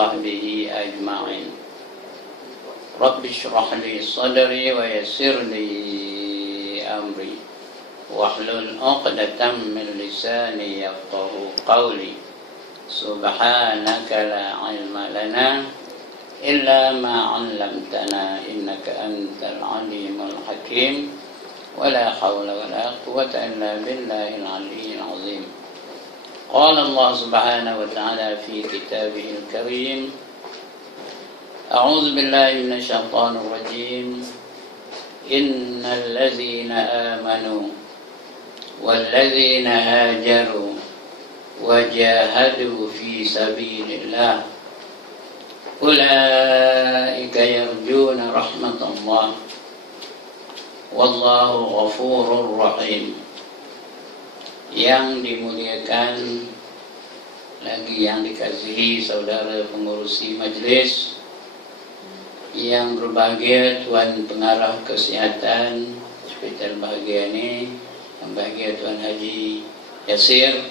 وصحبه أجمعين. رب اشرح لي صدري ويسر لي أمري واحلل عقدة من لساني يفقه قولي. سبحانك لا علم لنا إلا ما علمتنا إنك أنت العليم الحكيم ولا حول ولا قوة إلا بالله العلي العظيم. قال الله سبحانه وتعالى في كتابه الكريم: أعوذ بالله من الشيطان الرجيم. إن الذين آمنوا والذين هاجروا وجاهدوا في سبيل الله أولئك يرجون رحمة الله والله غفور رحيم. Yang dimuliakan lagi yang dikasihi saudara pengurusi majlis, yang berbahagia Tuan Pengarah Kesihatan Hospital Bahagia ini, yang bahagia Tuan Haji Yasir,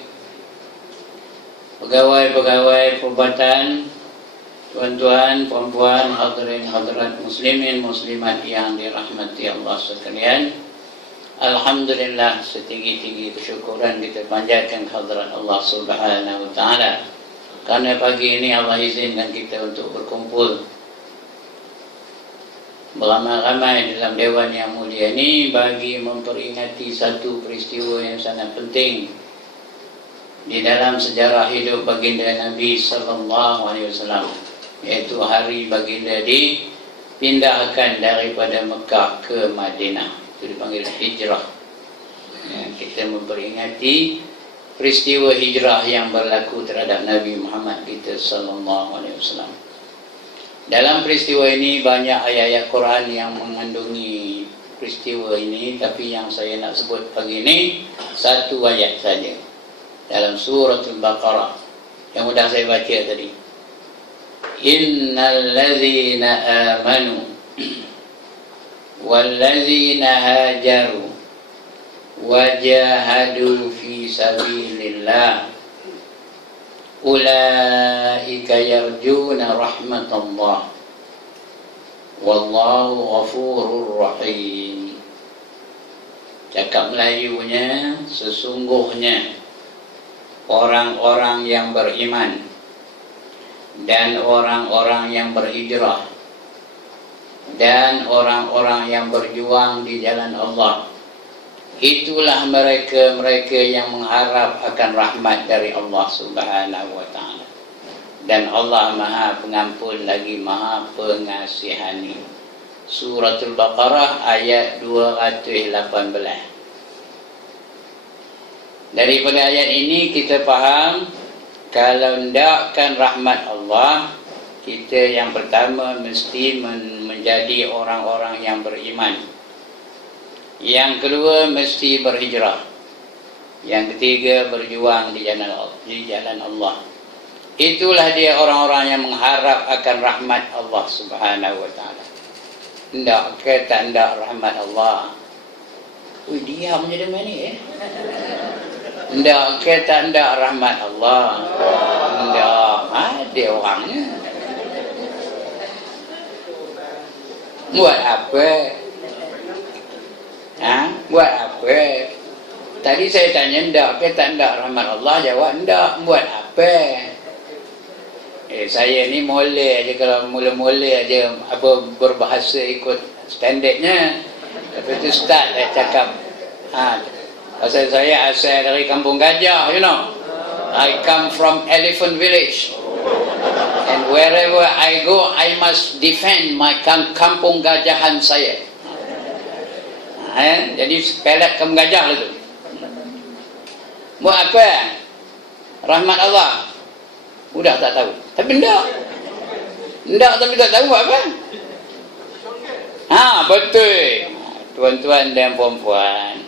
pegawai-pegawai perubatan, tuan-tuan, puan-puan, hadirin hadirat muslimin muslimat yang dirahmati Allah sekalian. Alhamdulillah, setinggi-tinggi kesyukuran kita panjatkan kehadirat Allah Subhanahu wa taala. Karena pagi ini Allah izinkan kita untuk berkumpul beramai-ramai dalam dewan yang mulia ini bagi memperingati satu peristiwa yang sangat penting di dalam sejarah hidup baginda Nabi sallallahu alaihi wasallam, yaitu hari baginda dipindahkan daripada Mekah ke Madinah. Itu dipanggil hijrah. Ya, kita memperingati peristiwa hijrah yang berlaku terhadap Nabi Muhammad kita sallallahu alaihi wasallam. Dalam peristiwa ini banyak ayat-ayat Quran yang mengandungi peristiwa ini, tapi yang saya nak sebut pagi ini satu ayat saja dalam surah Al-Baqarah yang sudah saya baca tadi. Innal ladzina amanu walladzina hajaru wajahadu fi sabilillah ulaika yarjuna rahmatallah wallahu ghafurur rahim. Cakap Melayunya, sesungguhnya orang-orang yang beriman dan orang-orang yang berhijrah dan orang-orang yang berjuang di jalan Allah, itulah mereka yang mengharap akan rahmat dari Allah Subhanahu wa taala. Dan Allah Maha Pengampun lagi Maha Pengasihani. Suratul Baqarah ayat 218. Daripada ayat ini kita faham, kalau ndakkan rahmat Allah, kita yang pertama mesti menjadi orang-orang yang beriman. Yang kedua mesti berhijrah. Yang ketiga berjuang di jalan Allah. Itulah dia orang-orang yang mengharap akan rahmat Allah Subhanahu wa taala. Ndak ke tak ndak rahmat Allah. Ui, diam je dia ni Ndak ke tak ndak rahmat Allah. Ndak, ada orangnya. Buat apa? Buat apa? Tadi saya tanya ndak ke tak ndak rahmat Allah, jawab ndak. Buat apa? Saya ni molek aja, kalau mula-mula aja apa berbahasa ikut standardnya. Lepas tu start saya cakap. Pasal saya asal dari Kampung Gajah, you know. I come from Elephant Village. And wherever I go, I must defend my kampung gajahan saya. Jadi pelet kampung gajah lah tu. Buat apa? Rahmat Allah. Udah tak tahu. Tapi ndak. Ndak tapi tak tahu buat apa? Betul. Tuan-tuan dan puan-puan,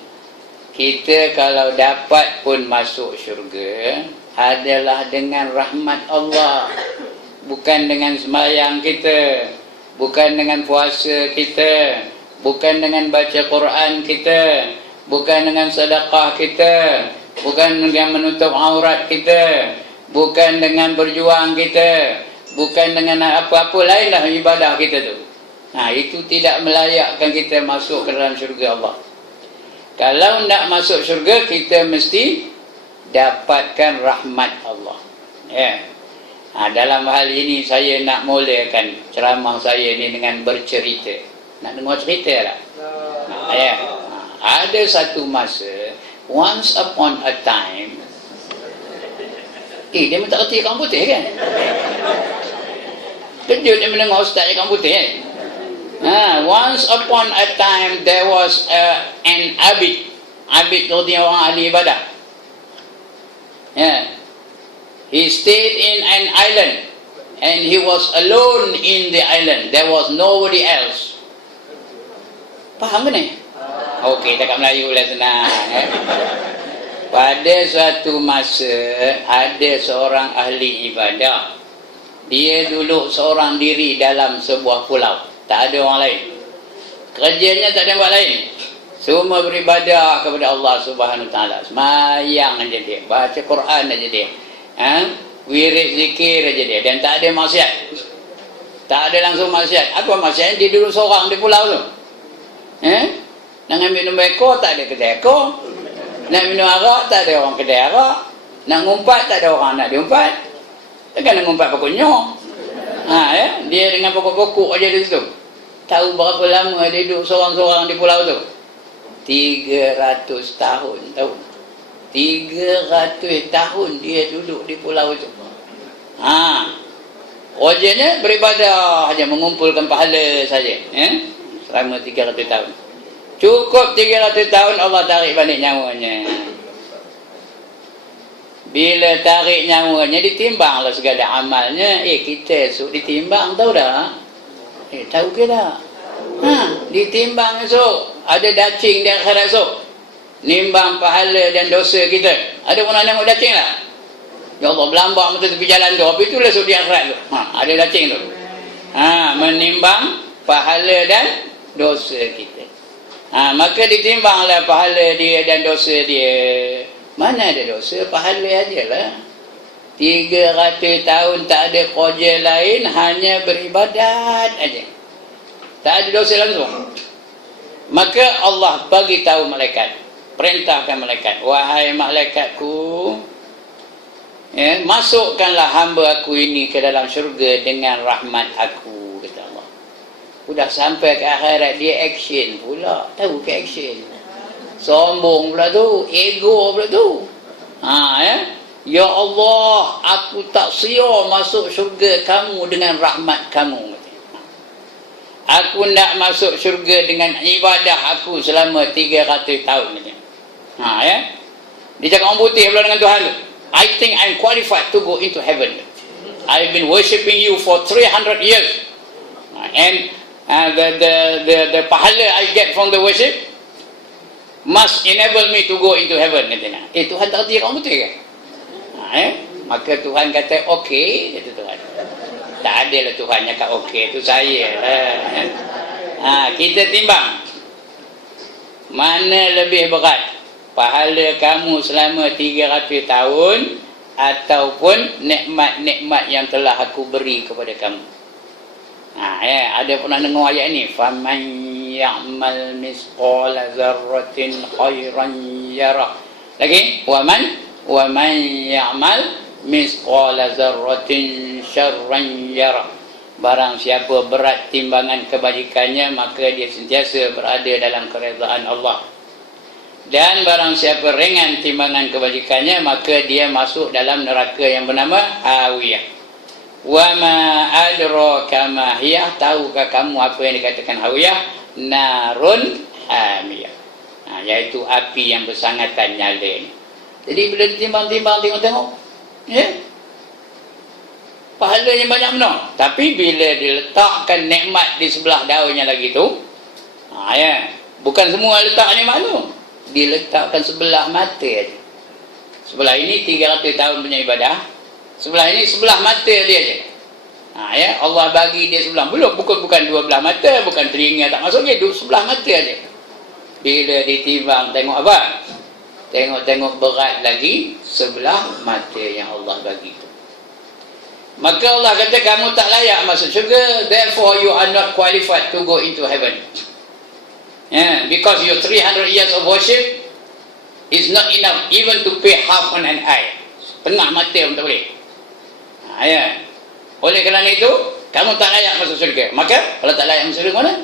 kita kalau dapat pun masuk syurga adalah dengan rahmat Allah. Bukan dengan sembahyang kita, bukan dengan puasa kita, bukan dengan baca Quran kita, bukan dengan sedekah kita, bukan dengan menutup aurat kita, bukan dengan berjuang kita, Bukan dengan apa-apa lain dah ibadah kita tu. Itu tidak melayakkan kita masuk ke dalam syurga Allah. Kalau nak masuk syurga, kita mesti dapatkan rahmat Allah. Ya. Dalam hal ini saya nak mulakan ceramah saya ni dengan bercerita. Nak dengar cerita tak? Ya. Ada satu masa, once upon a time, dia minta kerti ikan putih kan? Kejut dia mendengar ustaz ikan putih kan? Once upon a time there was an abid. Abid tu dia orang ahli ibadah. He stayed in an island and he was alone in the island. There was nobody else. Faham ke ni? Okey, cakap Melayu lah senang. Pada suatu masa ada seorang ahli ibadah. Dia duduk seorang diri dalam sebuah pulau. Tak ada orang lain. Kerjanya tak ada buat lain. Semua beribadah kepada Allah Subhanahu Wa Taala. Semayang aja dia, baca Quran aja dia. Wirid zikir aja dia, dan tak ada maksiat. Tak ada langsung maksiat. Apa maksiat? Dia duduk seorang di pulau tu. Nak ambil minum ekor, tak ada kedai ekor. Nak minum arak, tak ada orang kedai arak. Nak ngumpat, tak ada orang nak diumpat. Takkan nak ngumpat pokoknya. Dia dengan pokok-pokok aja di situ. Tahu berapa lama dia duduk seorang-seorang di pulau tu? 300 tahun. Tahu? 300 tahun dia duduk di pulau itu. Wajahnya beribadah saja, mengumpulkan pahala saja. Selama 300 tahun. Cukup 300 tahun Allah tarik balik nyawanya. Bila tarik nyawanya, ditimbanglah segala amalnya. Kita esok ditimbang, tahu dah? Tahu ke tak? Ditimbang esok. Ada dacing di akhirat esok. Nimbang pahala dan dosa kita. Ada orang nak dacing tak? Ya Allah, berlambak mata tepi jalan tu. Apa itulah esok di akhirat tu. Ada dacing tu. Menimbang pahala dan dosa kita. Maka ditimbanglah pahala dia dan dosa dia. Mana ada dosa, pahala ajalah. 300 tahun tak ada kerja lain, hanya beribadat aja. Tak ada dosa langsung. Maka Allah bagi tahu malaikat, perintahkan malaikat, wahai malaikatku, masukkanlah hamba aku ini ke dalam syurga dengan rahmat aku, kata Allah. Sudah sampai ke akhirat, dia action pula. Tahu ke action? Sombong pula tu, ego pula tu. Ya Allah, aku tak sia masuk syurga kamu dengan rahmat kamu. Aku nak masuk syurga dengan ibadah aku selama 300 tahun. Dia cakap orang putih pula dengan Tuhan tu. I think I'm qualified to go into heaven. I've been worshipping you for 300 years. And the pahala I get from the worship must enable me to go into heaven, katanya. Tuhan tak kerti orang putih kan? Maka Tuhan kata okey, kata Tuhan. Tak ada lah Tuhan cakap okey, tu saya lah. Kita timbang mana lebih berat, pahala kamu selama 300 tahun ataupun nikmat-nikmat yang telah aku beri kepada kamu. Ada pernah dengar ayat ni, faman ya'mal misqala dzarratin khairan yarah. Lagi, waman ya'mal misqala dzarratin syarran yarah. Barang siapa berat timbangan kebajikannya, maka dia sentiasa berada dalam keredaan Allah. Dan barang siapa ringan timbangan kebajikannya, maka dia masuk dalam neraka yang bernama Hawiyah. Wa ma adraka ma hiya, tahukah kamu apa yang dikatakan Hawiyah? Narun hamiyah. Iaitu api yang bersangatan nyala ni. Jadi bila ditimbang-timbang, tengok-tengok, pahalanya banyak benar. Tapi bila diletakkan nikmat di sebelah daunnya lagi tu, bukan semua letak nikmat tu, diletakkan sebelah mata aja. Sebelah ini 300 tahun punya ibadah, sebelah ini sebelah mata dia aja. Allah bagi dia sebelah, bukan dua belah mata, bukan telinga tak masuk dia, sebelah mata aja. Bila ditimbang, tengok apa? Tengok berat lagi sebelah mata yang Allah bagi tu. Maka Allah kata kamu tak layak masuk syurga, therefore you are not qualified to go into heaven. Because your 300 years of worship is not enough even to pay half on an eye. Tengah mata pun tak boleh. Oleh kerana itu, kamu tak layak masuk syurga. Maka kalau tak layak masuk syurga, mana?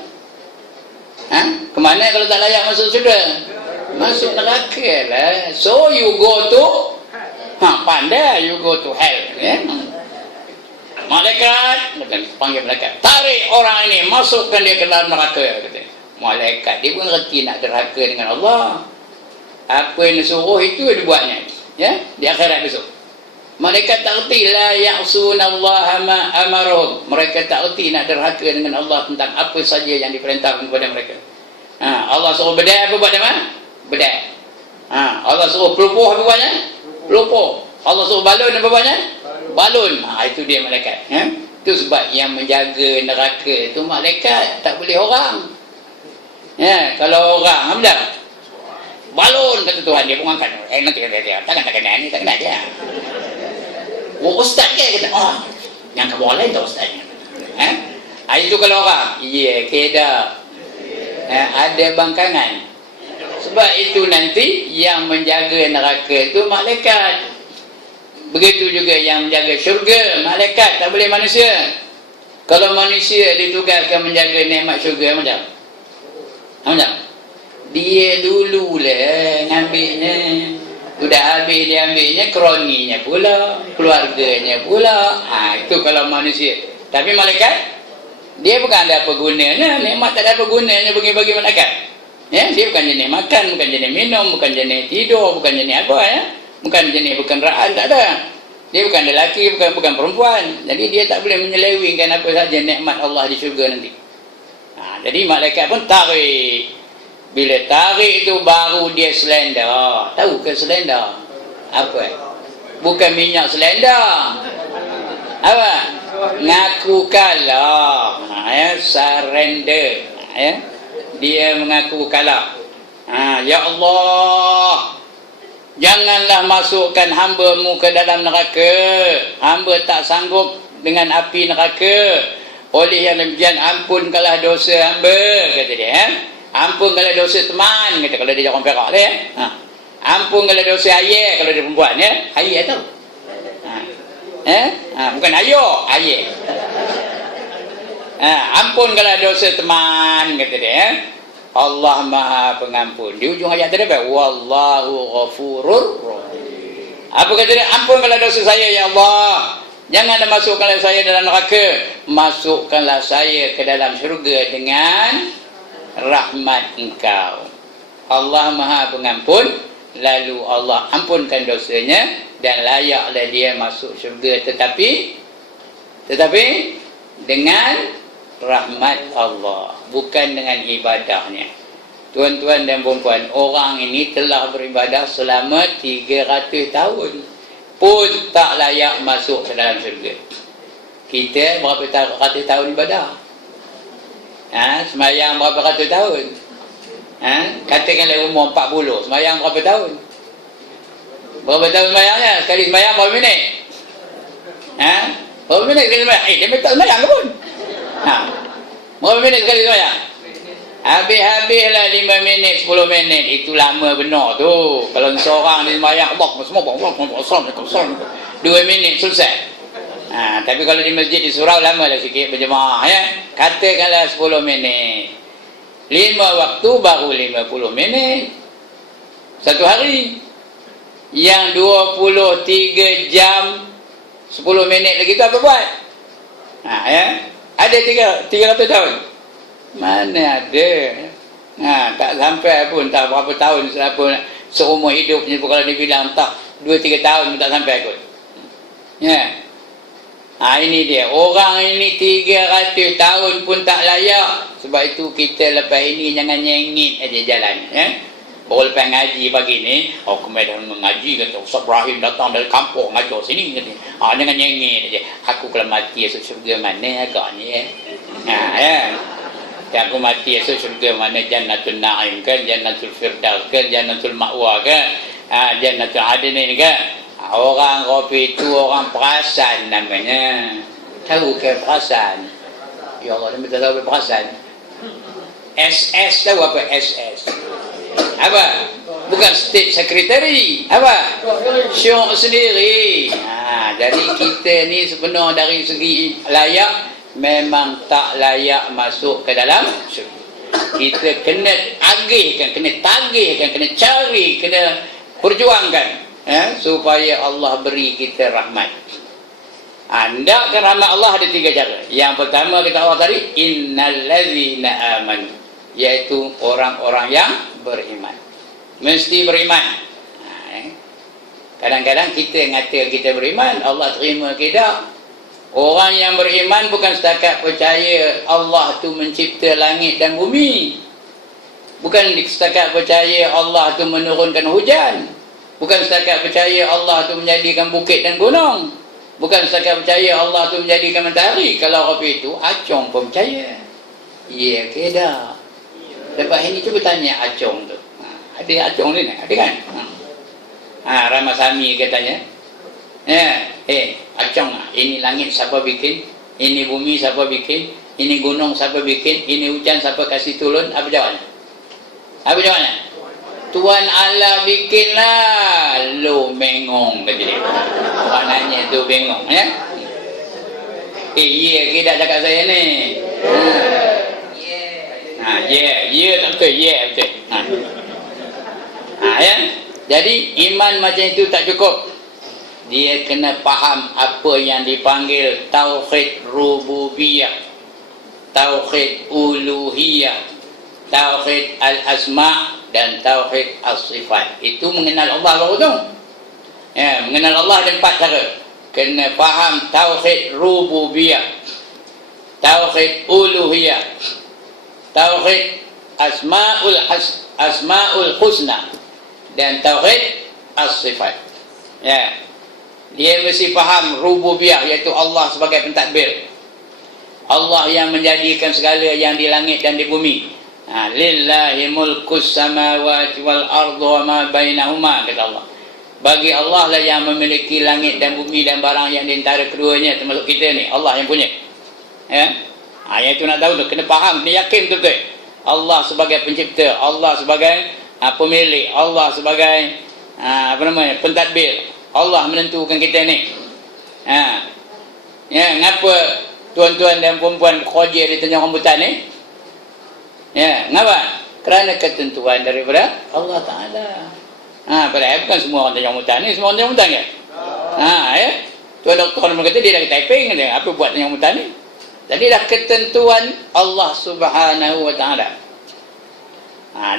Kemana kalau tak layak masuk syurga? Masuk neraka lah. So you go to pandai, you go to hell. Malaikat, panggil malaikat, tarik orang ini, masukkan dia ke dalam neraka. Malaikat dia pun reti nak derhaka dengan Allah. Apa yang disuruh itu dia buatnya, di akhirat besok. Malaikat tak reti, la ya'sunallaha ma amaruhum. Mereka tak reti nak derhaka dengan Allah tentang apa saja yang diperintahkan kepada mereka. Allah suruh bedai, apa buat dia? Bedai. Allah suruh pelupuh, apa buatnya? Pelupuh. Allah suruh balun, apa buatnya? Balun. Itu dia malaikat. Itu sebab yang menjaga neraka itu malaikat, tak boleh orang. Kalau orang, apa dah? Balun, kata Tuhan, dia pun angkat. Nanti dia takkan kena ni, tak kena dia. Ustaz ke? Kata, yang kamu lain tak ustaznya. Itu kalau orang. Keda. Ada bangkangan. Sebab itu nanti yang menjaga neraka itu malaikat. Begitu juga yang menjaga syurga, malaikat, tak boleh manusia. Kalau manusia ditugaskan menjaga nikmat syurga, macam dia dululah ngambilnya. Sudah habis dia ambilnya, kroninya pula, keluarganya pula. Itu kalau manusia. Tapi malaikat, dia bukan ada apa gunanya. Nikmat tak ada apa gunanya bagi malaikat. Dia bukan jenis makan, bukan jenis minum, bukan jenis tidur, bukan jenis apa, bukan jenis berkenderaan, tak ada. Dia bukan lelaki, bukan perempuan. Jadi dia tak boleh menyelewengkan apa saja nikmat Allah di syurga nanti. Jadi malaikat pun tarik. Bila tarik itu baru dia selenda. Tahu ke selenda? Apa? Bukan minyak selenda. Apa? Ngaku kalah. Surrender. Dia mengaku kalah. Ya Allah, janganlah masukkan hamba-Mu ke dalam neraka. Hamba tak sanggup dengan api neraka. Oleh yang demikian, ampunkanlah dosa hamba, kata dia. Ampunkanlah dosa teman, kata kalau dia orang Perak dia. Ampunkanlah dosa ayah, kalau dia perempuan, ayah tahu. Bukan ayo, ayah. Ampunkanlah dosa teman, kata dia. Allah Maha Pengampun. Di ujung ayat tadi apa? Wallahu ghafurur rahim. Apa kata dia? Ampunkanlah dosa saya ya Allah. Janganlah masukkanlah saya dalam neraka. Masukkanlah saya ke dalam syurga dengan rahmat Engkau. Allah Maha Pengampun. Lalu Allah ampunkan dosanya dan layaklah dia masuk syurga, tetapi dengan rahmat Allah, bukan dengan ibadahnya. Tuan-tuan dan puan-puan, orang ini telah beribadah selama 300 tahun pun tak layak masuk ke dalam syurga. Kita berapa ratus tahun ibadah? Semayang berapa ratus tahun? Katakanlah umur 40, semayang berapa tahun? Berapa tahun semayangnya? Sekali semayang berapa minit? Berapa minit sekali semayang? Dia tak semayang ke pun? Berapa minit sekali semayang? Habis-habislah 5 minit, 10 minit. Itu lama benar tu. Kalau seorang dia semayang, semua 2 minit selesai. Tapi kalau di masjid di surau lamalah sikit berjemaah, katakanlah 10 minit. 5 waktu baru 50 minit satu hari. Yang 23 jam 10 minit lagi tu apa buat? Ada 300 tahun? Mana ada? Tak sampai pun, tak berapa tahun seumur hidupnya. Kalau dibilang tak 2-3 tahun pun tak sampai kot. Ini dia. Orang ini 300 tahun pun tak layak. Sebab itu kita lepas ini jangan nyengit aja jalan. Baru lepas ngaji pagi ni, kemudian mengaji kata Ustaz Ibrahim datang dari kampung ngajar sini kata. Jangan nyengit aja. Aku kalau mati esok syurga mana agaknya. Aku mati esok syurga mana, Jannatul Na'im kan, Jannatul Firdaus kan, Jannatul Ma'wa kan, Jannatul Adnin kan. Orang kopi itu orang perasan namanya. Tahu ke perasan? Ya Allah, dia minta tahu perasan. SS tahu apa SS? Apa? Bukan state secretary. Apa? Syok sendiri. Jadi kita ni sebenar dari segi layak memang tak layak masuk ke dalam syurga. Kita kena agihkan, kena tagihkan, kena cari, kena perjuangkan supaya Allah beri kita rahmat. Hendakkan rahmat Allah ada 3 cara. Yang pertama kata Allah tadi, innallazina amanu, iaitu orang-orang yang beriman. Mesti beriman. Kadang-kadang kita ngata kita beriman, Allah terima kita. Orang yang beriman bukan setakat percaya Allah tu mencipta langit dan bumi. Bukan setakat percaya Allah tu menurunkan hujan. Bukan setakat percaya Allah tu menjadikan bukit dan gunung. Bukan setakat percaya Allah tu menjadikan matahari. Kalau kopi itu, Acong pun percaya. Ya ke dah? Lepas ini cuba tanya Acong tu. Ada Acong ni? Ada kan? Ramasami katanya. Acong, ini langit siapa bikin? Ini bumi siapa bikin? Ini gunung siapa bikin? Ini hujan siapa kasih turun? Apa jawabannya? Apa jawabannya? Tuan Allah bikinlah. Lu bengong kata dia. Orang nanya tu bengong ya. Kita cakap saya ni. Tak betul. Betul. Ya. Jadi iman macam itu tak cukup. Dia kena faham apa yang dipanggil tauhid rububiyah, tauhid uluhiyah, tauhid al-asma' dan tauhid as-sifat. Itu mengenal Allah baru tu. Mengenal Allah ada 4 cara. Kena faham tauhid rububiyah, tauhid uluhiyah, tauhid asma'ul husna dan tauhid as-sifat. Dia mesti faham rububiyah, iaitu Allah sebagai pentadbir. Allah yang menjadikan segala yang di langit dan di bumi. Lillahi mulkus samawati wal ardu wa ma bainahuma, kata Allah. Bagi Allah lah yang memiliki langit dan bumi dan barang yang di antara keduanya, termasuk kita ni. Allah yang punya. Yang itu nak tahu tu, kena faham, kena yakin betul-betul. Allah sebagai pencipta, Allah sebagai pemilik, Allah sebagai pentadbir. Allah menentukan kita ni. Ngapa tuan-tuan dan perempuan kerja di tengah rambutan ni? Ngapa? Kerana ketentuan daripada Allah Ta'ala. Padahal bukan semua orang tengah rambutan ni, semua orang tengah rambutan ke? Tuan doktor kata dia dari Taiping, apa buat tengah rambutan ni? Jadi dah ketentuan Allah Subhanahu Wa Ta'ala.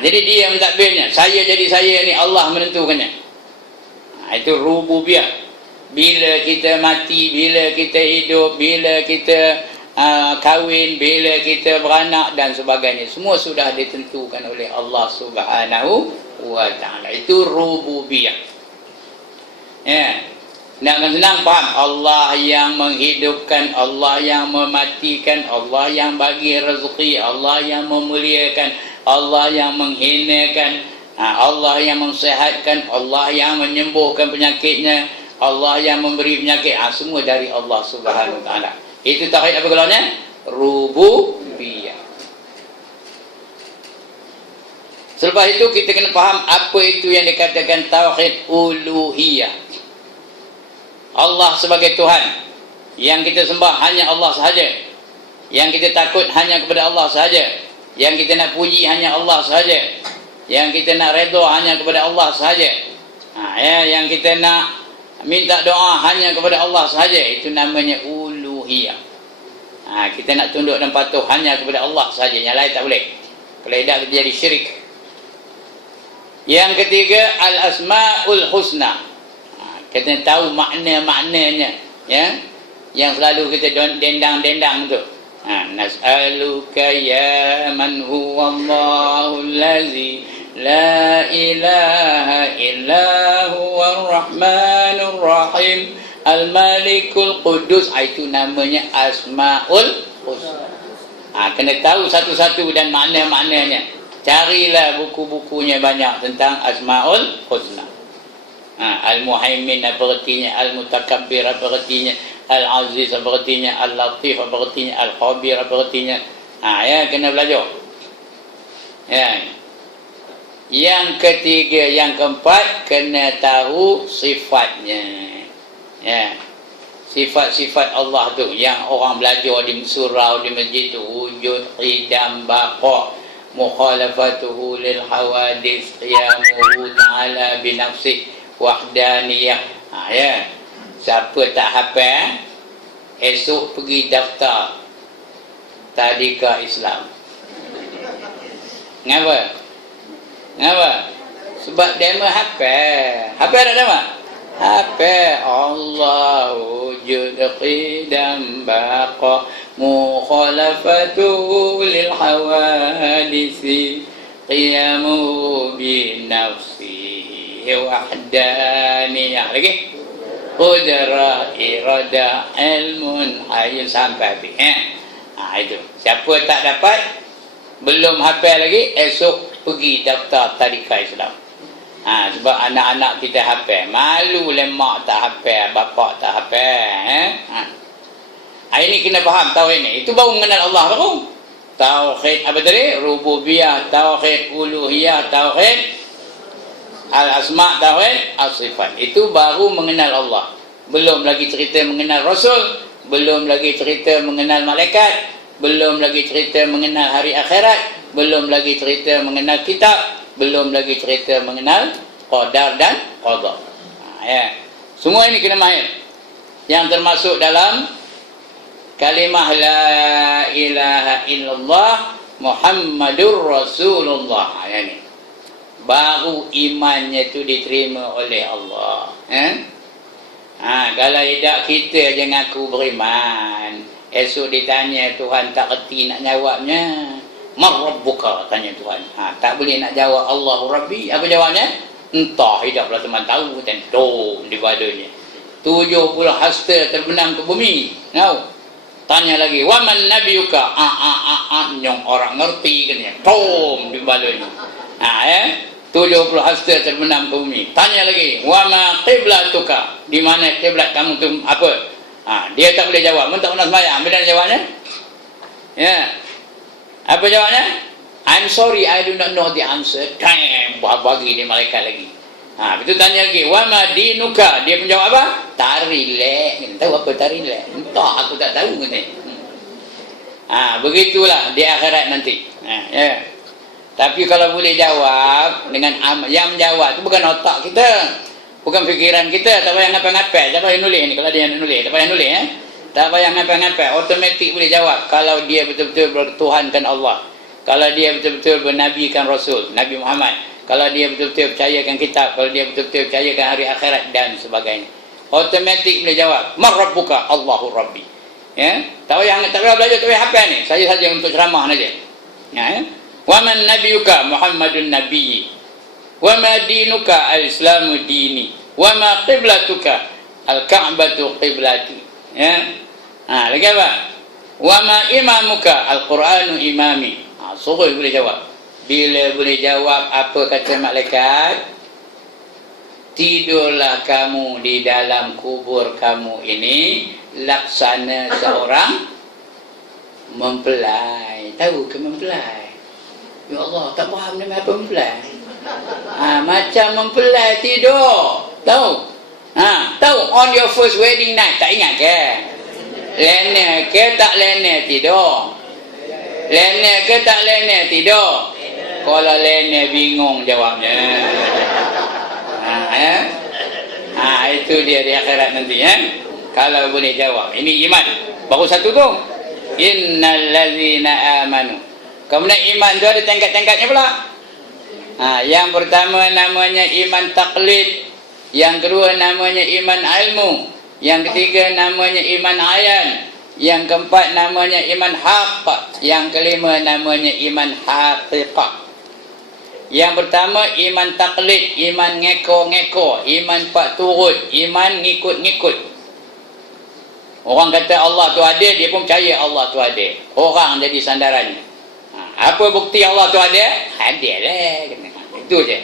Jadi dia yang mentadbirnya. Saya jadi saya ni, Allah menentukannya. Itu rububiyah. Bila kita mati, bila kita hidup, bila kita kahwin, bila kita beranak dan sebagainya, semua sudah ditentukan oleh Allah Subhanahu Wa Ta'ala. Itu rububiyah. Nak senang faham, Allah yang menghidupkan, Allah yang mematikan, Allah yang bagi rezeki, Allah yang memuliakan, Allah yang menghinakan, Allah yang mensihatkan, Allah yang menyembuhkan penyakitnya, Allah yang memberi penyakit. Semua dari Allah Subhanahu Wa Ta'ala. Itu tauhid apa gelarnya? Rububiyah. Selepas itu kita kena faham apa itu yang dikatakan tauhid uluhiyah. Allah sebagai Tuhan. Yang kita sembah hanya Allah sahaja. Yang kita takut hanya kepada Allah sahaja. Yang kita nak puji hanya Allah sahaja. Yang kita nak redha hanya kepada Allah sahaja. Yang kita nak minta doa hanya kepada Allah sahaja. Itu namanya uluhiyah. Kita nak tunduk dan patuh hanya kepada Allah sahaja. Yang lain tak boleh. Kalau tidak kita jadi syirik. Yang ketiga, al-asma'ul husna. Kita tahu makna-maknanya. Yang selalu kita dendang-dendang tu. Nas'aluka ya man huwa Allahul ladzi la ilaha illa huwa rahmanur rahim al-malikul qudus. Itu namanya asma'ul husna. Kena tahu satu-satu dan makna-maknanya. Carilah buku-bukunya banyak tentang asma'ul husna. Al-Muhaimin apa artinya, Al-Mutakabbir apa artinya, Al-Aziz apa artinya, Al-Latif apa artinya, Al-Khabir apa artinya. Ya, kena belajar. Ya. Yang ketiga, yang keempat, kena tahu sifatnya. Ya. Sifat-sifat Allah tu yang orang belajar di surau, di masjid tu, wujud, qidam, baqa, mukhalafatuhu lil hawadis, qiyamuhu ta'ala binafsih, wahdaniyah. Ya. Siapa tak hafal, esok pergi daftar tadika Islam. Ngapa? Ngapa? Sebab dia mah hafal. Hafal tak nama? Hafal. Allah wujud qidam baqa mukhalafatuhu lil hawadisi qiyamu binafsihi wahdaniyah. Lagi qudrah irada ilmun hayy sampai habis. Itu. Siapa tak dapat, belum hafal lagi, esok pergi daftar tadika Islam. Sebab anak-anak kita hafal. Malu lemak tak hafal, bapak tak hafal. Ini kena faham tauhid ni. Itu baru mengenal Allah baru. Tauhid apa tadi? Rububiyah, tauhid uluhiyah, tauhid al-asma', tauhid as-sifat. Itu baru mengenal Allah. Belum lagi cerita mengenal Rasul, belum lagi cerita mengenal malaikat, belum lagi cerita mengenal hari akhirat, belum lagi cerita mengenal kitab, belum lagi cerita mengenal qadar dan qada. Ya. Semua ini kena mahir. Yang termasuk dalam kalimah la ilaha illallah Muhammadur Rasulullah. Ini baru imannya itu diterima oleh Allah. Kalau tidak kita aja ngaku beriman, esok ditanya Tuhan tak erti nak jawabnya. Man rabbuka, tanya Tuhan. Tak boleh nak jawab Allahu Rabbi. Apa jawabnya? Entah, hiduplah teman tahu. Tentu di badannya 70 hasta terbenam ke bumi. Tahu? Tanya lagi, waman nabiyuka? Nyong orang ngerti kan ya. Tom di badannya. 70 hasta terbenam ke bumi. Tanya lagi, wama qiblatuka? Di mana kiblat kamu tu apa? Dia tak boleh jawab. Mentang nak sembahyang, bila jawabnya? Ya. Apa jawabnya? I'm sorry, I do not know the answer. Damn, bagi dia malaikat lagi. Itu tanya lagi, wama dinuka? Dia pun jawab apa? Tarilek. Tahu apa tarilek? Entah, aku tak tahu kata. Begitulah di akhirat nanti. Ya. Tapi kalau boleh jawab dengan yang menjawab itu bukan otak kita, bukan fikiran kita, tak payah ngapa-ngapa. Tak payah nulis ni, kalau dia nak nulis, tak payah nulis tak payah ngapa-ngapa, automatik boleh jawab. Kalau dia betul-betul bertuhankan Allah, kalau dia betul-betul bernabikan Rasul Nabi Muhammad, kalau dia betul-betul percayakan kitab, kalau dia betul-betul percayakan hari akhirat dan sebagainya, automatik boleh jawab. Man rabbuka? Allahu Rabbi. Ya, tak payah belajar, tak payah hafal ni. Saya saja untuk ceramah saja. Ya. Wa man nabiyuka? Muhammadun nabiyyi. Wa ma dinuka? Al-islamu dini. Wa ma qiblatuka? Al-Ka'batu qiblati. Ya. Lagi apa? Wa ma imamuka? Al-Quranu imami. Suruh boleh jawab. Bila boleh jawab apa kata malaikat, tidurlah kamu di dalam kubur kamu ini laksana seorang mempelai. Tahu ke mempelai? Ya Allah, tak faham nama apa mempelai. Macam mempelai tidur. Tahu? Tahu on your first wedding night, tak ingat ke? Lena ke tak lena tidur? Lena ke tak lena tidur? Kalau lena bingung jawabnya. Itu dia di akhirat nanti ya. Kalau boleh jawab. Ini iman. Baru satu tu. Innal ladzina amanu. Kemudian iman tu ada tingkat-tingkatnya pula. Yang pertama namanya iman taklid, yang kedua namanya iman ilmu, yang ketiga namanya iman ayan, yang keempat namanya iman haq, yang kelima namanya iman haqiqah. Yang pertama iman taklid, iman ngeko-ngeko, iman pak turut, iman ngikut-ngikut. Orang kata Allah tu ada, dia pun percaya Allah tu ada. Orang jadi sandarannya. Apa bukti Allah tu ada? Ada lah. Itu je.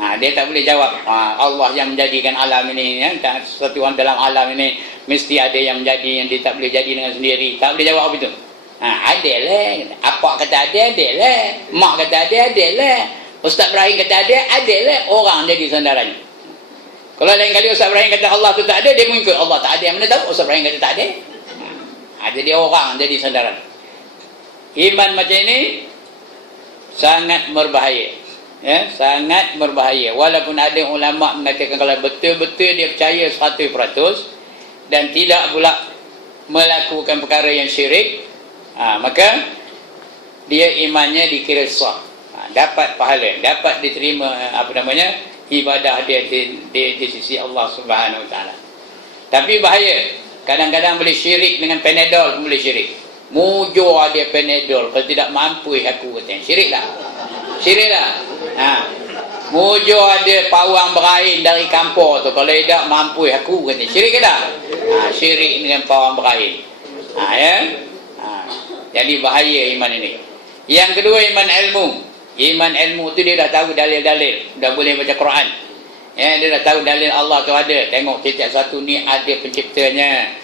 Dia tak boleh jawab Allah yang menjadikan alam ini, sesuatu yang dalam alam ini mesti ada yang menjadi, yang dia tak boleh jadi dengan sendiri. Tak boleh jawab apa itu. Ada lah. Apa kata ada lah. Mak kata ada lah. Ustaz Ibrahim kata ada lah. Orang jadi sandaran. Kalau lain kali Ustaz Ibrahim kata Allah tu tak ada, dia mengikut Allah tak ada. Yang mana tahu Ustaz Ibrahim kata tak ada. Jadi orang jadi sandaran. Iman macam ini sangat berbahaya. Sangat berbahaya. Walaupun ada ulama mengatakan kalau betul-betul dia percaya 100% dan tidak pula melakukan perkara yang syirik, maka dia imannya dikira sah, dapat pahala, dapat diterima ibadah dia di sisi Allah Subhanahu Wa Taala. Tapi bahaya, kadang-kadang boleh syirik dengan Panadol pun boleh syirik. Mujur dia Panadol, kalau tidak mampu aku kata syirik lah. Syirik lah. Mujur ada pawang berain dari kampung tu, kalau tidak mampu aku kata syirik ke tak? Syirik dengan pawang berain. Jadi bahaya iman ini. Yang kedua, iman ilmu. Iman ilmu tu dia dah tahu dalil-dalil, dah boleh baca Quran. Dia dah tahu dalil Allah tu ada. Tengok setiap satu ni ada penciptanya.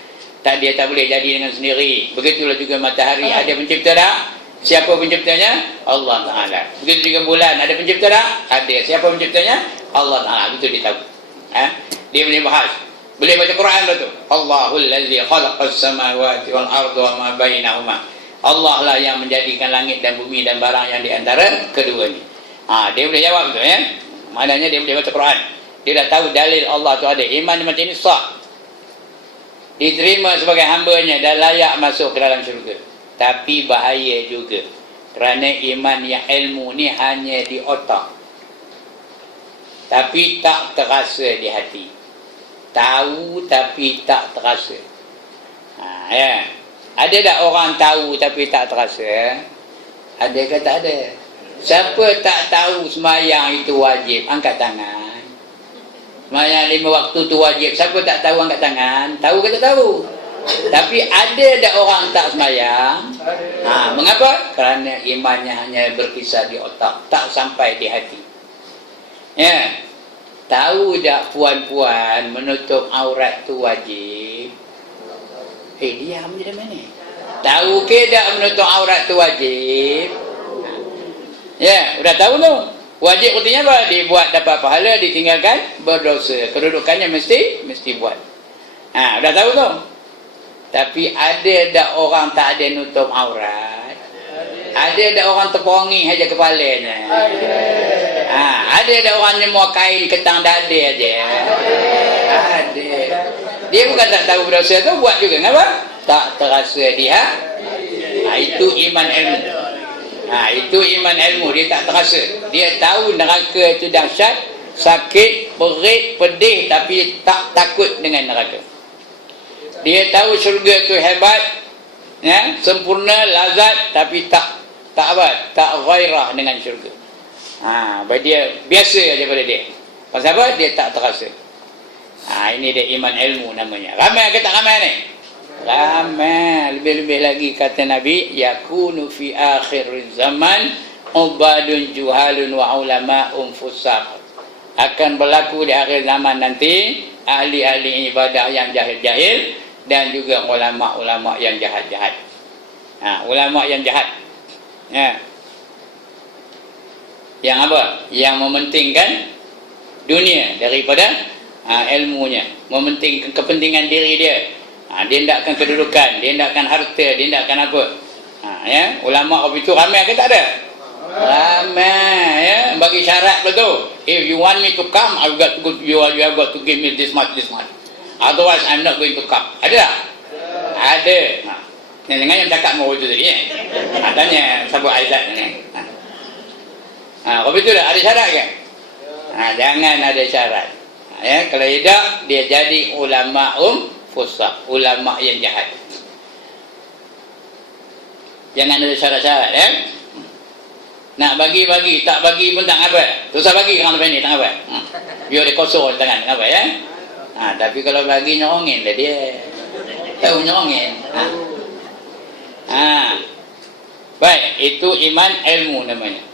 Dia tak boleh jadi dengan sendiri. Begitulah juga matahari, ada pencipta tak? Siapa penciptanya? Allah Ta'ala. Begitu juga bulan, ada pencipta tak? Ada. Siapa penciptanya? Allah Ta'ala. Betul dia tahu. Dia boleh bahas. Boleh baca Quran lah tu. Allahul ladzi khalaqas samawati wal arda wa ma bainahuma. Allah lah yang menjadikan langit dan bumi dan barang yang di antara kedua ni. Dia boleh jawab tu Maknanya dia boleh baca Quran. Dia dah tahu dalil Allah tu ada. Iman macam ni sah, diterima sebagai hambanya dan layak masuk ke dalam syurga. Tapi bahaya juga, kerana iman yang ilmu ni hanya di otak, tapi tak terasa di hati. Tahu tapi tak terasa. Ada tak orang tahu tapi tak terasa? Ada ke tak ada? Siapa tak tahu semayang itu wajib, angkat tangan. Semayang 5 waktu tu wajib. Siapa tak tahu angkat tangan? Tahu ke tak tahu? Tapi ada tak orang tak semayang? Mengapa? Kerana imannya hanya berkisar di otak, tak sampai di hati. Tahu tak puan-puan menutup aurat tu wajib? Diam je dah mana? Tahu ke tak menutup aurat tu wajib? Sudah tahu tu. Wajib artinya apa? Dibuat dapat pahala, ditinggalkan berdosa. Kedudukannya mesti buat. Sudah tahu tu. Tapi ada tak orang tak ada nutup aurat? Ada tak orang terpongi saja kepalanya? Ada tak orang nyemua kain ketang dada aja? Ada. Dia bukan tak tahu berdosa tu, buat juga. Kenapa? Tak terasa dia. Itu iman ilmu. Itu iman ilmu. Dia tak terasa. Dia tahu neraka itu dahsyat, sakit, perit, pedih, tapi tak takut dengan neraka. Dia tahu syurga itu hebat, sempurna, lazat, tapi tak ghairah dengan syurga. Dia biasa aja pada dia. Pasal apa? Dia tak terasa. Ini dia iman ilmu namanya. Ramai ke tak ramai ni? Ramai. Lebih-lebih lagi kata Nabi, yakunu fi akhir zaman ubadun juhalun wa ulama'un fusaq. Akan berlaku di akhir zaman nanti ahli-ahli ibadah yang jahil-jahil dan juga ulama-ulama yang jahat-jahat. Ulama yang jahat. Yang apa? Yang mementingkan dunia daripada ilmunya, mementingkan kepentingan diri dia. Dia hendakkan kedudukan, dia hendakkan harta, dia hendakkan apa. Ulama itu ramai ke tak ada? Ramai. Bagi syarat betul. If you want me to come, you have got to give me this much. Otherwise I'm not going to come. Ada tak? Ada. Dengan yang cakap mau itu tadi. Tanya Sabu Aizat ni. Kalau betul tak? Ada syarat ke? Jangan ada syarat. Kalau tidak, dia jadi ulama fusaq, ulama yang jahat. Jangan ada syarat-syarat. Nak bagi-bagi, tak bagi pun tak apa. Susah bagi orang lepas ni, tak apa. Biar dia kosong tangan, tak apa tapi kalau bagi nyerongin dah dia. Tahu nyerongin. Baik, itu iman ilmu namanya.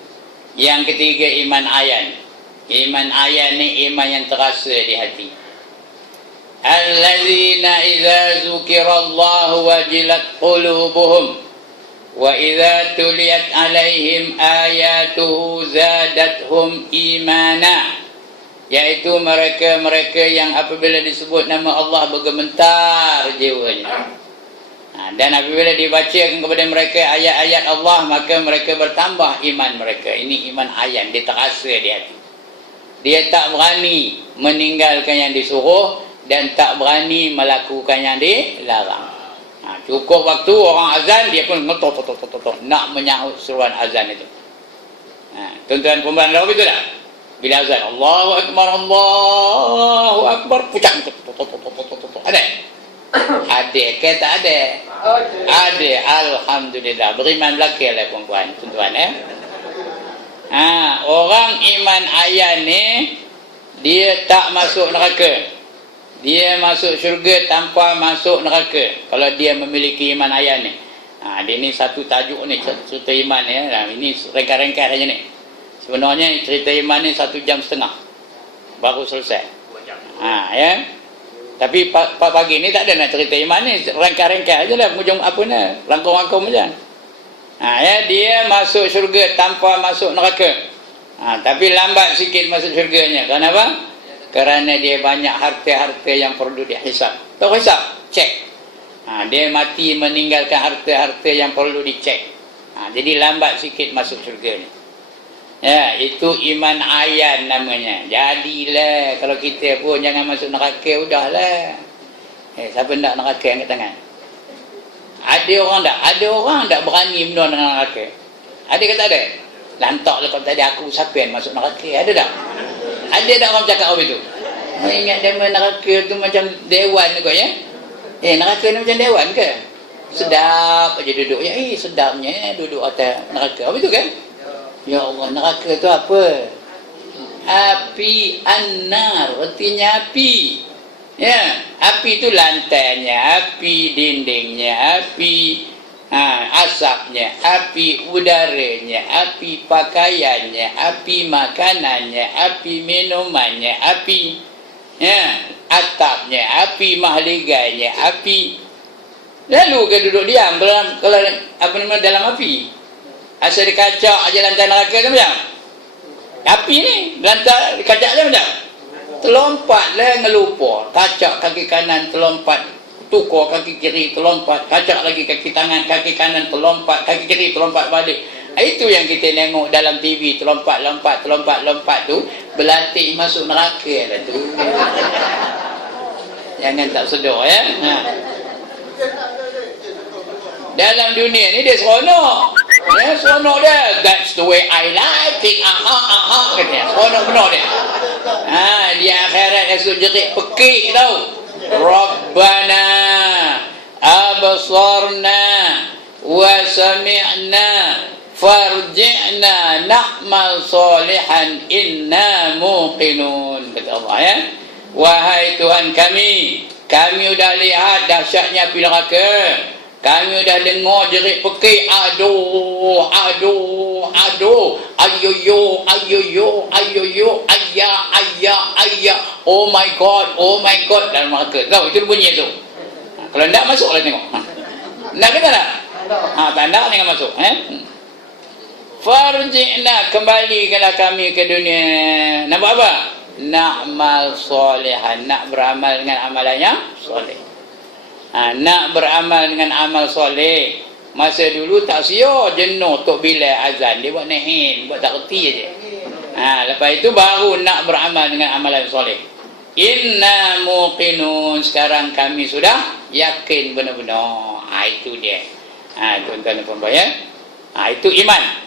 Yang ketiga, iman ayan. Iman ayan ni iman yang terasa di hati. Allazina idza zukirallahu wajilat qulubuhum wa idza tuliyat alaihim ayatuhu zadatuhum imana. Iaitu mereka-mereka yang apabila disebut nama Allah bergemetar jiwanya. Dan apabila dibacakan kepada mereka ayat-ayat Allah, maka mereka bertambah iman mereka. Ini iman ayan, dia terasa di hati. Dia tak berani meninggalkan yang disuruh dan tak berani melakukan yang dilarang. Cukup waktu orang azan, dia pun nak menyahut seruan azan itu. Tuan-tuan perempuan tahu betul tak? Bila azan, Allahu Akbar, Allahu Akbar, pucat. Ada? Ada ke tak ada? Ada. Alhamdulillah. Beriman belakang lah perempuan, tuan-tuan. Orang iman ayan ni, dia tak masuk neraka. Dia masuk syurga tanpa masuk neraka. Kalau dia memiliki iman ayan ni. Dia ni satu tajuk ni, cerita iman ni. Ini rengkai-rengkai saja ni. Sebenarnya cerita iman ni 1.5 jam baru selesai. Ya. Tapi pagi ni tak ada nak cerita iman ni, rengkai-rengkai aja lah, hujung apa ni, rangkum-rangkum aja. Ya, dia masuk syurga tanpa masuk neraka. Tapi lambat sikit masuk syurganya. Kenapa? Kerana dia banyak harta-harta yang perlu dihisap. Tahu hisap? Cek. Dia mati meninggalkan harta-harta yang perlu dicek. Jadi lambat sikit masuk syurga ni. Ya, itu iman ayan namanya. Jadilah kalau kita pun jangan masuk neraka, udahlah. Siapa nak neraka angkat tangan? Ada orang tak? Ada orang tak berani benda dengan neraka? Ada ke tak ada? Lantaklah kalau tadi aku siapa yang masuk neraka? Ada tak? Ada tak orang cakap apa itu? Ingat dia neraka tu macam dewan kot ya? Neraka ni macam dewan ke? Sedap aja duduk. Ya, sedapnya duduk atas neraka. Apa itu kan? Ya Allah, neraka tu apa? Api annar, artinya api. Ya, api itu lantainya, api dindingnya, api asapnya, api udaranya, api pakaiannya, api makanannya, api minumannya, api atapnya, api mahliganya, api. Lalu ke duduk diam kalau apa nama dalam api? Asal dikacak aja lantai neraka tu macam? Api ni lantai dikacak aja macam? Terlompatlah ngelupa, kacak kaki kanan terlompat, tukar kaki kiri terlompat, kacak lagi kaki tangan, kaki kanan terlompat, kaki kiri terlompat balik. Itu yang kita tengok dalam TV, terlompat-lompat tu berlatih masuk neraka lah tu. Jangan tak sedar ya. Dalam dunia ni dia seronok. Ya, seronok dia. That's the way I like it. Katanya. Seronok benar dia. Dia akhirat esok jerit pekik tau. Rabbana absarna wa sami'na farji'na na'mal salihan inna muqinun. Kata Allah ya. Wahai Tuhan kami udah lihat dahsyatnya api neraka. Kami dah dengar jerit pekik, aduh, ayoyo, ayah, oh my god, dalam neraka. Tahu itu bunyi tu. Kalau tak masuklah tengok. Nak ke tak? Tak nak dengan masuk. Farji'na, kembalikanlah kami ke dunia. Nak buat apa? Na'mal solihan, nak beramal dengan amalan yang soleh. Nak beramal dengan amal soleh. Masa dulu tak sia, jenuh tok bila azan, dia buat nehin, buat tak reti aja. Lepas itu baru nak beramal dengan amalan soleh. Inna muqinun, sekarang kami sudah yakin benar-benar. Itu dia. Tuan-tuan dan puan-puan ya. Itu iman.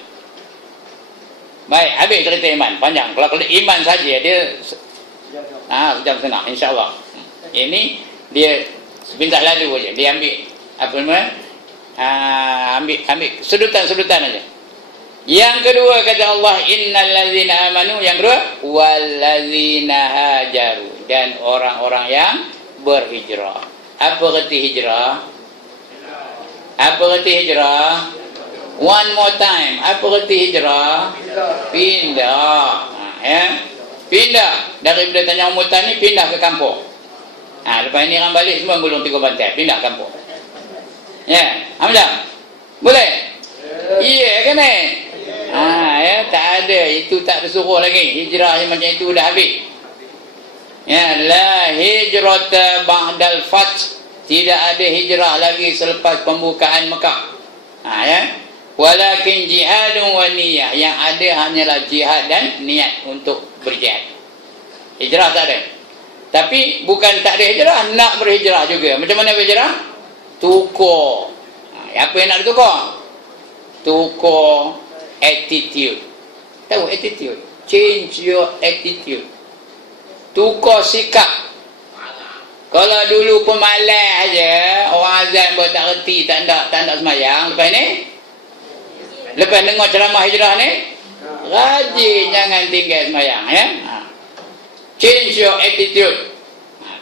Baik, habis cerita iman, panjang. Kalau iman saja dia sejam setengah insya-Allah. Ini dia sebentar lalu aja. Dia ambil apa nama? Ambil sedutan-sedutan aja. Yang kedua kata Allah, innal ladzina amanu. Yang kedua, wal ladzina hajaru, dan orang-orang yang berhijrah. Apa arti hijrah? Apa arti hijrah? One more time. Apa arti hijrah? Pindah. Ya. Pindah daripada Tanjung Mutan ni, pindah ke kampung. Lepas ni orang balik semua gulung 3 bantai, pindah kampung. Ya, Hamzah. Boleh? Ya kan eh? Ya, tak ada, itu tak disuruh lagi. Hijrah yang macam itu dah habis. Ya, la hijrata ba'dal fath. Tidak ada hijrah lagi selepas pembukaan Mekah. Ya. Walakin jihadun wa niyah. Yang ada hanyalah jihad dan niat untuk berjihad. Hijrah tak ada. Tapi bukan tak ada hijrah, nak berhijrah juga. Macam mana berhijrah? Tukar. Apa yang nak ditukar? Tukar attitude. Tahu attitude? Change your attitude. Tukar sikap. Kalau dulu pemalas aja, orang azan pun tak reti, tak nak semayang. Lepas ni, lepas dengar ceramah hijrah ni, rajin jangan tinggal semayang. Ya? Change your attitude.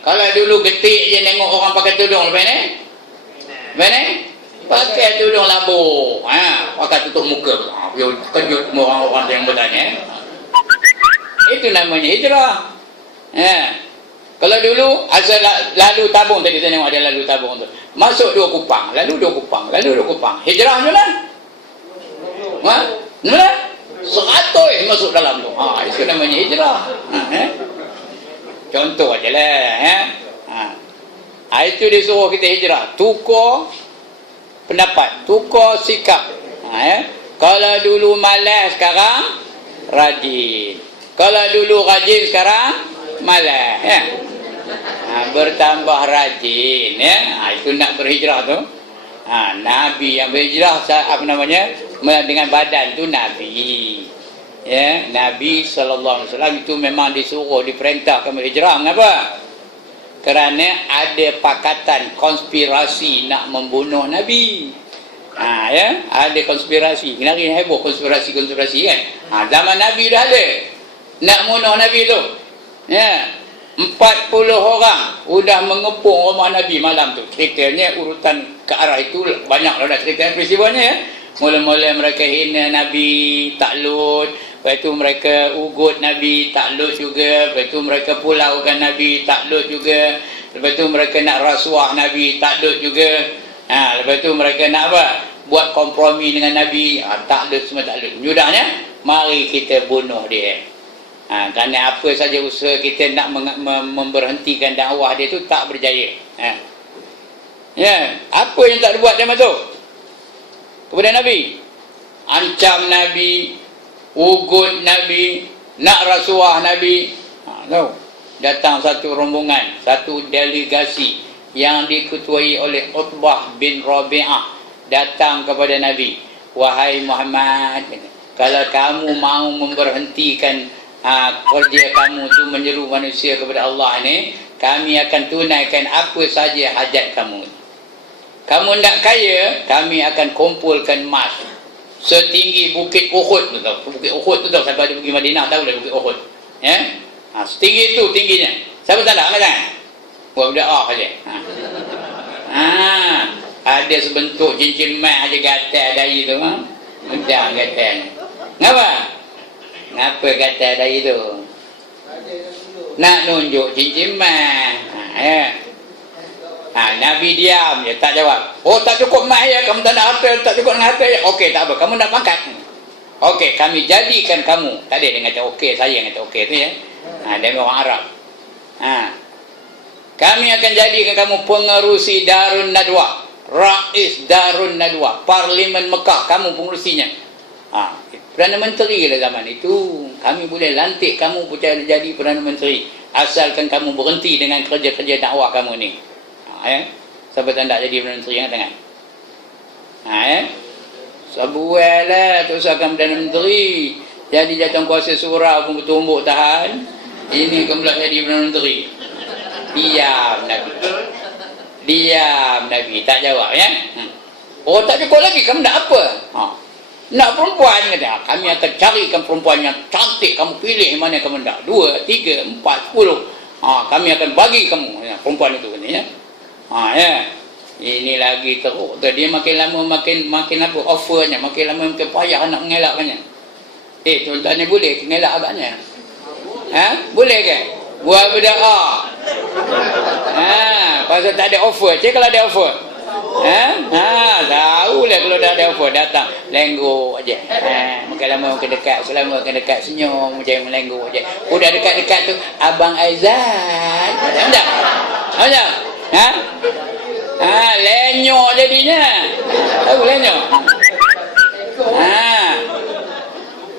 Kalau dulu getik je tengok orang pakai tudung, lepas ni pakai tudung labu, pakai tutup muka, kejut orang-orang yang bertanya. Itu namanya hijrah. Kalau dulu asal lalu tabung, tadi saya tengok ada lalu tabung tu, masuk 2 kupang, lalu 2 kupang, lalu 2 kupang. Hijrah mana? Mana? 100 masuk dalam tu. Itu namanya hijrah. Contoh aja lah. Itu dia suruh kita hijrah. Tukar pendapat, tukar sikap. Kalau dulu malas, sekarang rajin. Kalau dulu rajin, sekarang malas. Bertambah rajin. Itu nak berhijrah tu. Nabi yang berhijrah, dengan badan tu Nabi. Nabi SAW itu memang disuruh, diperintahkan berhijrah. Mengapa? Kerana ada pakatan konspirasi nak membunuh Nabi. Ada konspirasi. Hari ni heboh konspirasi kan. Zaman Nabi dah ada nak bunuh Nabi tu. 40 orang sudah mengepung rumah Nabi malam tu. Ceritanya urutan ke arah itu banyak dah cerita peristiwanya. Mula-mula mereka hina Nabi, takluk. Lepas itu mereka ugut Nabi, takluk juga. Lepas itu mereka pulaukan Nabi, takluk juga. Lepas itu mereka nak rasuah Nabi, takluk juga. Lepas itu mereka nak apa? Buat kompromi dengan Nabi, takluk, semua takluk. Mudahnya, mari kita bunuh dia. Kerana apa saja usaha kita nak memberhentikan dakwah dia tu tak berjaya. Apa yang tak dibuat zaman tu kepada Nabi? Ancam Nabi, ugut Nabi, nak rasuah Nabi. Tahu? Datang satu rombongan, satu delegasi yang diketuai oleh Utbah bin Rabi'ah, datang kepada Nabi. Wahai Muhammad, kalau kamu mau memberhentikan kerja kamu tu menyeru manusia kepada Allah ni, kami akan tunaikan apa saja hajat kamu. Kamu nak kaya, kami akan kumpulkan emas setinggi Bukit Uhud tu. Bukit Uhud tu tahu, siapa ada pergi Madinah tahu dah Bukit Uhud. Setinggi itu tingginya. Siapa tak nak kan? Buat berdoa saja. Ada sebentuk cincin emas aja gatal dari tu. Mudah gatal. Ngapa? Ngapa gatal dari tu? Nak nunjuk cincin emas. Nabi diam je, tak jawab. Oh, tak cukup emas ya, kamu tak nak harta, tak cukup dengan harta ya. Okey, tak apa, kamu nak pangkat. Okey, kami jadikan kamu. Tak ada dia kata okey, saya yang kata okey tu ya. Dia orang Arab. Kami akan jadikan kamu pengerusi Darun Nadwa, Rais Darun Nadwa, Parlimen Mekah, kamu pengerusinya. Perdana Menteri lah zaman itu. Kami boleh lantik kamu jadi Perdana Menteri, asalkan kamu berhenti dengan kerja-kerja dakwah kamu ni. Siapa tak nak jadi Perdana Menteri yang tangan? Sebuah lah tu usahakan Perdana Menteri. Jadi jatuh kuasa surau pun bertumbuk tahan. Ini kamu pula jadi Perdana Menteri. Diam Nabi. Diam Nabi, tak jawab ya. Oh, tak cukup lagi, kamu nak apa? Nak perempuan kata, kami akan carikan perempuan yang cantik, kamu pilih mana kamu nak. 2, 3, 4, 10. Kami akan bagi kamu perempuan itu ya. Ini lagi teruk. Dia makin lama makin apa offernya, makin lama makin payah nak mengelakkannya. Tuan-tuan ni boleh mengelak agaknya. Boleh ke? Buat berdoa. Pasal tak ada offer. Cik kalau ada offer. Tahulah kalau dah ada offer datang lenggok aje. Makan lama makan dekat, selama makan dekat senyum macam melenggok aje. Udah dekat-dekat tu Abang Aizat. Ada? Lenyok jadinya. Tahu lenyok.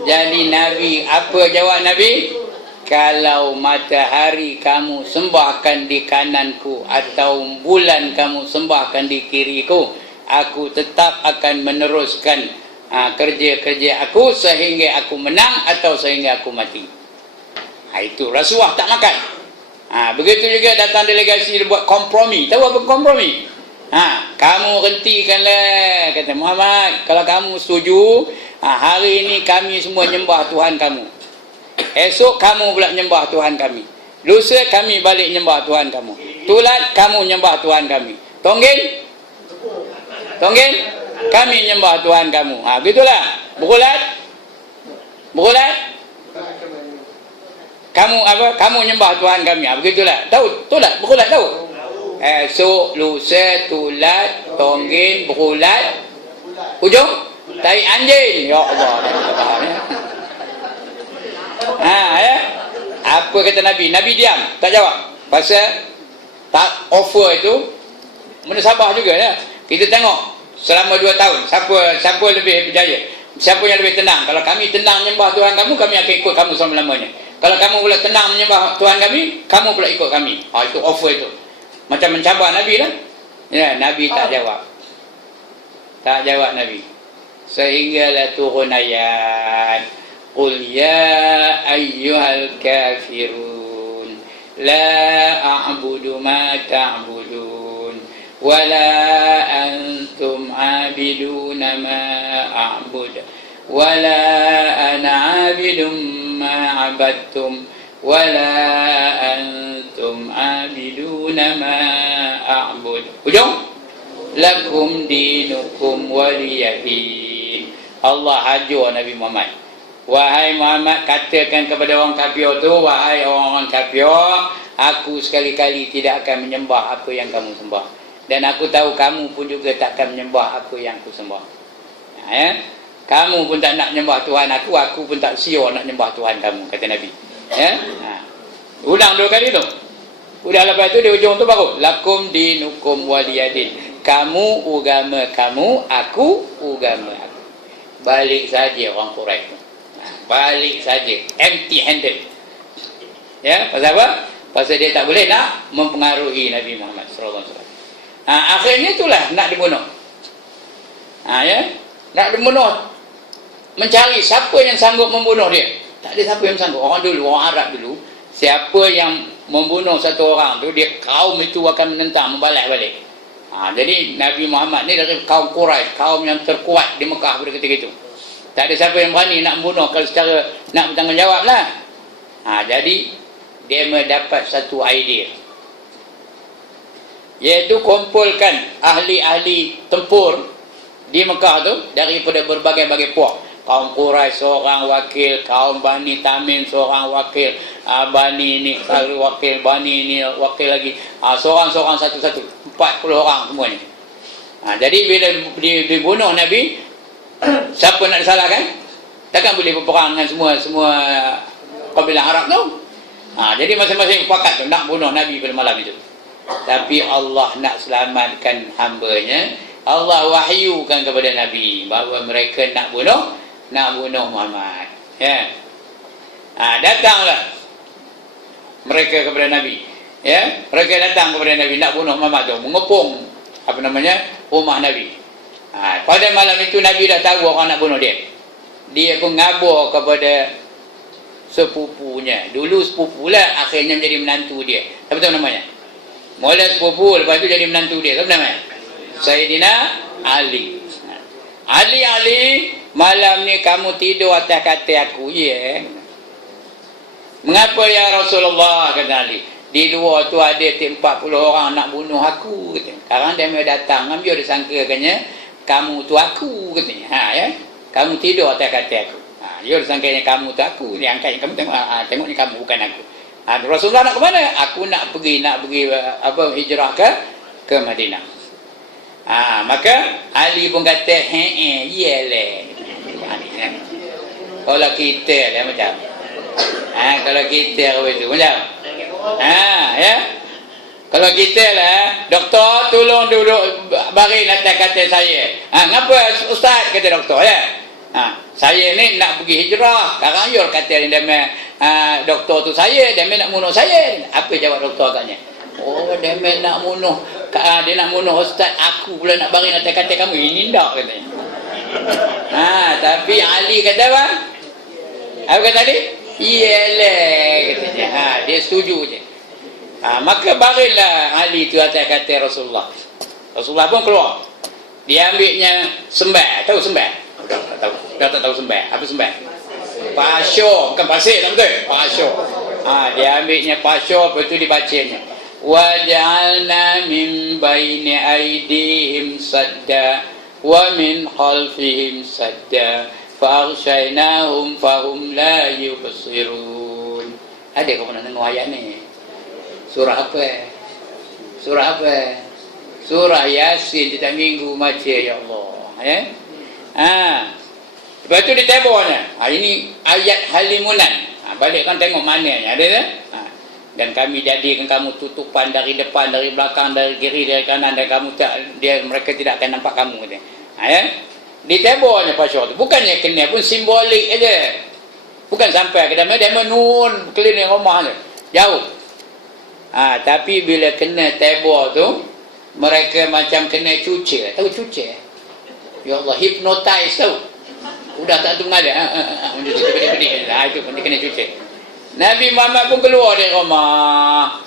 Jadi Nabi, apa jawab Nabi? Kalau matahari kamu sembahkan di kananku atau bulan kamu sembahkan di kiriku, aku tetap akan meneruskan kerja-kerja aku sehingga aku menang atau sehingga aku mati. Itu Rasulullah tak makan. Begitu juga datang delegasi dia buat kompromi. Tahu apa kompromi? Kamu hentikanlah, kata Muhammad. Kalau kamu setuju, hari ini kami semua nyembah Tuhan kamu. Esok kamu pula nyembah Tuhan kami. Lusa kami balik nyembah Tuhan kamu. Tulat kamu nyembah Tuhan kami. Tonggeng kami nyembah Tuhan kamu. Begitulah. Berulat kamu apa? Kamu nyembah Tuhan kami. Begitulah. Tahu? Tulat berulat tahu? Esok, lusa, tulat, tonggeng, berulat, ujung tai anjing. Ya Allah. Apa kata Nabi? Nabi diam, tak jawab. Pasal tak offer itu menusabah juga ya. Kita tengok selama 2 tahun siapa lebih berjaya, siapa yang lebih tenang. Kalau kami tenang menyembah Tuhan kamu, kami akan ikut kamu selama-lamanya. Kalau kamu pula tenang menyembah Tuhan kami, kamu pula ikut kami. Itu offer itu. Macam mencabar Nabi lah. Ya, Nabi tak jawab. Tak jawab Nabi. Sehinggalah turun ayat. Qul ya ayyuhal kafirun la a'budu ma ta'budun wa la antum 'abiduna ma a'bud wa la ana 'abidum ma 'abadtum wa la antum 'abiduna ma a'bud. Ujung lakum dinukum waliyadin. Allah hajar Nabi Muhammad. Wahai Muhammad, katakan kepada orang kafir tu, wahai orang-orang kafir, aku sekali-kali tidak akan menyembah apa yang kamu sembah. Dan aku tahu kamu pun juga tak akan menyembah apa yang aku sembah. Kamu pun tak nak menyembah Tuhan aku pun tak siur nak menyembah Tuhan kamu, kata Nabi. Ulang 2 kali tu. Udah lepas tu di ujung tu baru lakum dinukum waliyadin. Kamu agama kamu, aku agama aku. Balik saja orang Quraisy tu. Balik saja, empty handed. Ya, pasal apa? Pasal dia tak boleh nak mempengaruhi Nabi Muhammad sallallahu alaihi wasallam. Akhirnya itulah nak dibunuh. Nak dibunuh. Mencari siapa yang sanggup membunuh dia. Tak ada siapa yang sanggup. Orang Arab dulu, siapa yang membunuh satu orang tu, dia kaum itu akan menentang, membalas balik. Jadi Nabi Muhammad ni dari kaum Quraisy, kaum yang terkuat di Mekah pada ketika itu. Tak ada siapa yang berani nak membunuh kalau secara nak bertanggungjawab lah. Jadi dia mendapat satu idea, iaitu kumpulkan ahli-ahli tempur di Mekah tu daripada berbagai-bagai puak. Kaum Quraisy seorang wakil, kaum Bani Tamim seorang wakil, Bani ni satu wakil, Bani ni wakil lagi, seorang-seorang satu-satu, 40 orang semuanya. Jadi bila dibunuh Nabi, siapa nak disalahkan? Takkan boleh berperang dengan semua kabilah Arab tu. Jadi masing-masing pakat tu nak bunuh Nabi pada malam itu. Tapi Allah nak selamatkan hamba-Nya. Allah wahyukan kepada Nabi bahawa mereka nak bunuh Muhammad. Ya. Datanglah mereka kepada Nabi. Ya, mereka datang kepada Nabi nak bunuh Muhammad tu, mengepung rumah Nabi. Pada malam itu Nabi dah tahu orang nak bunuh dia. Dia pun ngabur kepada sepupunya. Dulu sepupu lah, akhirnya menjadi menantu dia. Apa tahu namanya? Mula sepupu, lepas tu jadi menantu dia. Apa namanya? Sayyidina Ali. Ali, malam ni kamu tidur atas katil aku. Ya. Mengapa ya Rasulullah, kata Ali? Di luar tu ada 40 orang nak bunuh aku. Kata. Sekarang dia mau datang, ambil dia sangkakannya kamu tu aku, katanya. Ya. Kamu tidur atas katil aku. Dia disangkanya kamu tu aku, dia angkat kamu tengok ni kamu bukan aku. Rasulullah nak ke mana? Aku nak pergi hijrah ke Madinah. Maka Ali pun kata iyalah. Kalau kita lah macam. Kalau kita itu macam. Ya. Kalau kita lah, doktor tolong duduk baring atas katil saya. Ngapa ustaz kata doktor ya? Saya ni nak pergi hijrah. Karayur kata dia doktor tu saya, dia nak bunuh saya. Apa jawab doktor agaknya? Oh, dia nak bunuh. Dia nak bunuh ustaz, aku pula nak baring atas katil kamu. Ini tak katanya. Tapi Ali kata apa? Apa kata Ali? Iyalah katanya. Dia setuju je. Maka baringlah Ali tu atas katil Rasulullah. Rasulullah pun keluar. Dia ambilnya sembah. Tahu sembah? Dah tak tahu sembah. Apa sembah? Pasyur, bukan pasir tak betul? Pasyur. Dia ambilnya pasyur, lepas tu dibacanya. Waj'alna min baini aydihim sadda wa min khalfihim sadda fa'aghshaynahum fahum la yubsirun. Ada kau pernah dengar ayat ni? Surah apa? Surah apa? Surah Yasin tiap minggu macam ya Allah. Ya? Lepas tu dia taburnya. Ini ayat halimunan. Balikkan tengok maknanya. Ada tak? Dan kami jadikan kamu tutupan dari depan, dari belakang, dari kiri, dari kanan, dan kamu mereka tidak akan nampak kamu. Ya? Ditaburnya pasyur tu. Bukannya kena pun simbolik aja. Bukan sampai ke dalam dia menun keliling rumah tu. Jauh. Tapi bila kena tabur tu, mereka macam kena cuci. Tahu cuci? Ya Allah, hypnotize tahu. Udah tak tu mengalir. Itu pun dia kena cuci. Nabi Muhammad pun keluar dari rumah.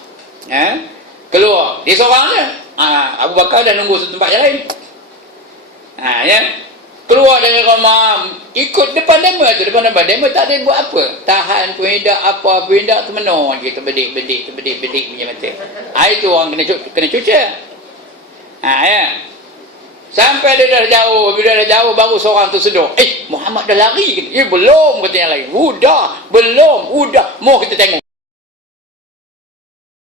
Keluar. Dia seorang je. Abu Bakar dah nunggu satu tempat yang lain. Ya. Keluar dari rumah. Ikut depan demo tu. Depan demo tak ada buat apa. Tahan pun hendak apa pun hendak termenung. Kita bedik punya mata. Itu orang kena cuci. Ya. Sampai dia dah jauh. Bila dah jauh baru seorang tu sedar. Muhammad dah lari. Belum katanya lagi. Udah. Belum. Udah. Mau kita tengok.